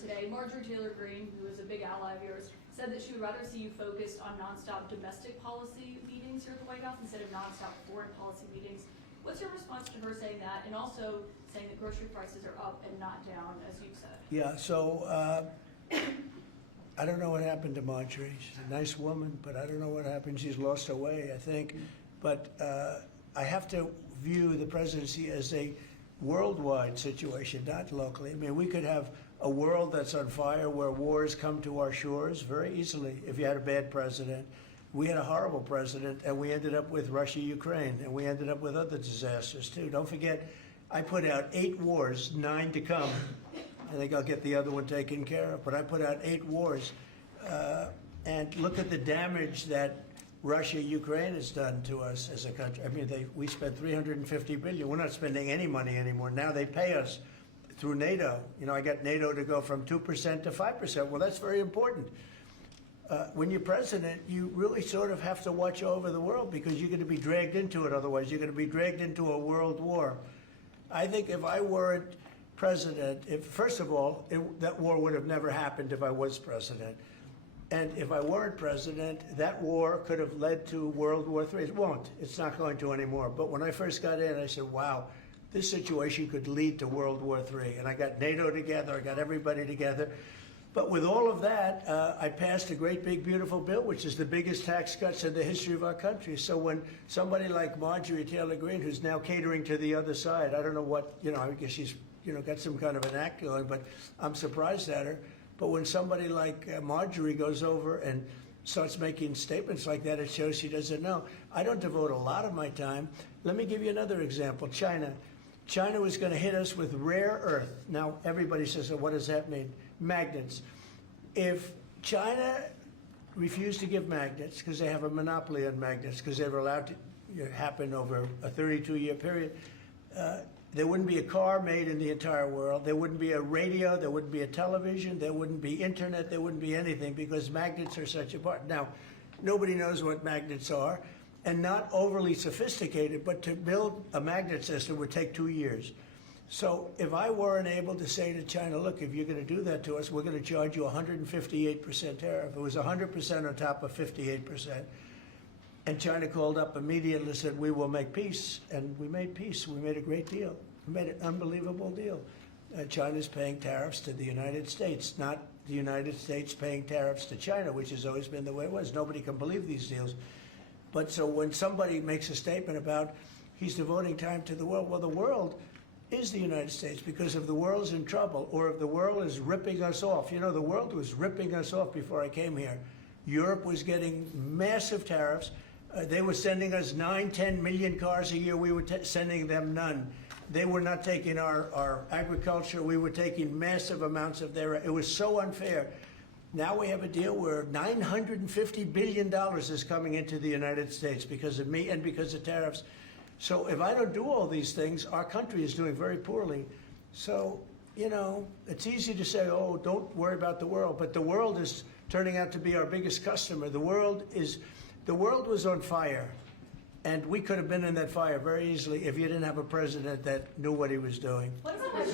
today. Marjorie Taylor Greene, who is a big ally of yours, said that she would rather see you focused on nonstop domestic policy meetings here at the White House instead of nonstop foreign policy meetings. What's your response to her saying that, and also saying that grocery prices are up and not down, as you've said? Yeah, so I don't know what happened to Marjorie. She's a nice woman, but I don't know what happened. She's lost her way, I think. But I have to view the presidency as a worldwide situation, not locally. I mean, we could have a world that's on fire where wars come to our shores very easily if you had a bad president. We had a horrible president, and we ended up with Russia, Ukraine, and we ended up with other disasters, too. Don't forget, I put out 8 wars, 9 to come. I think I'll get the other one taken care of, but I put out 8 wars. And look at the damage that Russia, Ukraine has done to us as a country. I mean, we spent $350 billion. We're not spending any money anymore. Now they pay us through NATO. You know, I got NATO to go from 2% to 5%. Well, that's very important. When you're president, you really sort of have to watch over the world because you're going to be dragged into it. Otherwise, you're going to be dragged into a world war. I think if I weren't president, first of all, that war would have never happened if I was president. And if I weren't president, that war could have led to World War III. It won't. It's not going to anymore. But when I first got in, I said, wow, this situation could lead to World War III. And I got NATO together. I got everybody together. But with all of that, I passed a great, big, beautiful bill, which is the biggest tax cuts in the history of our country. So when somebody like Marjorie Taylor Greene, who's now catering to the other side, I don't know what, I guess she's, got some kind of an act going, but I'm surprised at her. But when somebody like Marjorie goes over and starts making statements like that, it shows she doesn't know. I don't devote a lot of my time. Let me give you another example. China. China was going to hit us with rare earth. Now, everybody says, oh, what does that mean? Magnets. If China refused to give magnets, because they have a monopoly on magnets, because they were allowed to happen over a 32-year period, there wouldn't be a car made in the entire world. There wouldn't be a radio. There wouldn't be a television. There wouldn't be internet. There wouldn't be anything because magnets are such a part. Now, nobody knows what magnets are, and not overly sophisticated, but to build a magnet system would take 2 years. So if I weren't able to say to China, look, if you're going to do that to us, we're going to charge you 158% tariff. It was 100% on top of 58%. And China called up immediately and said, we will make peace. And we made peace. We made a great deal. We made an unbelievable deal. China's paying tariffs to the United States, not the United States paying tariffs to China, which has always been the way it was. Nobody can believe these deals. But so when somebody makes a statement about he's devoting time to the world, well, the world is the United States, because if the world's in trouble or if the world is ripping us off, the world was ripping us off before I came here. Europe was getting massive tariffs. They were sending us 9-10 million cars a year. We were sending them none. They were not taking our agriculture. We were taking massive amounts of their. It was so unfair. Now we have a deal where $950 billion is coming into the United States because of me and because of tariffs. So if I don't do all these things, our country is doing very poorly. So, it's easy to say, oh, don't worry about the world. But the world is turning out to be our biggest customer. The world was on fire. And we could have been in that fire very easily if you didn't have a president that knew what he was doing. What about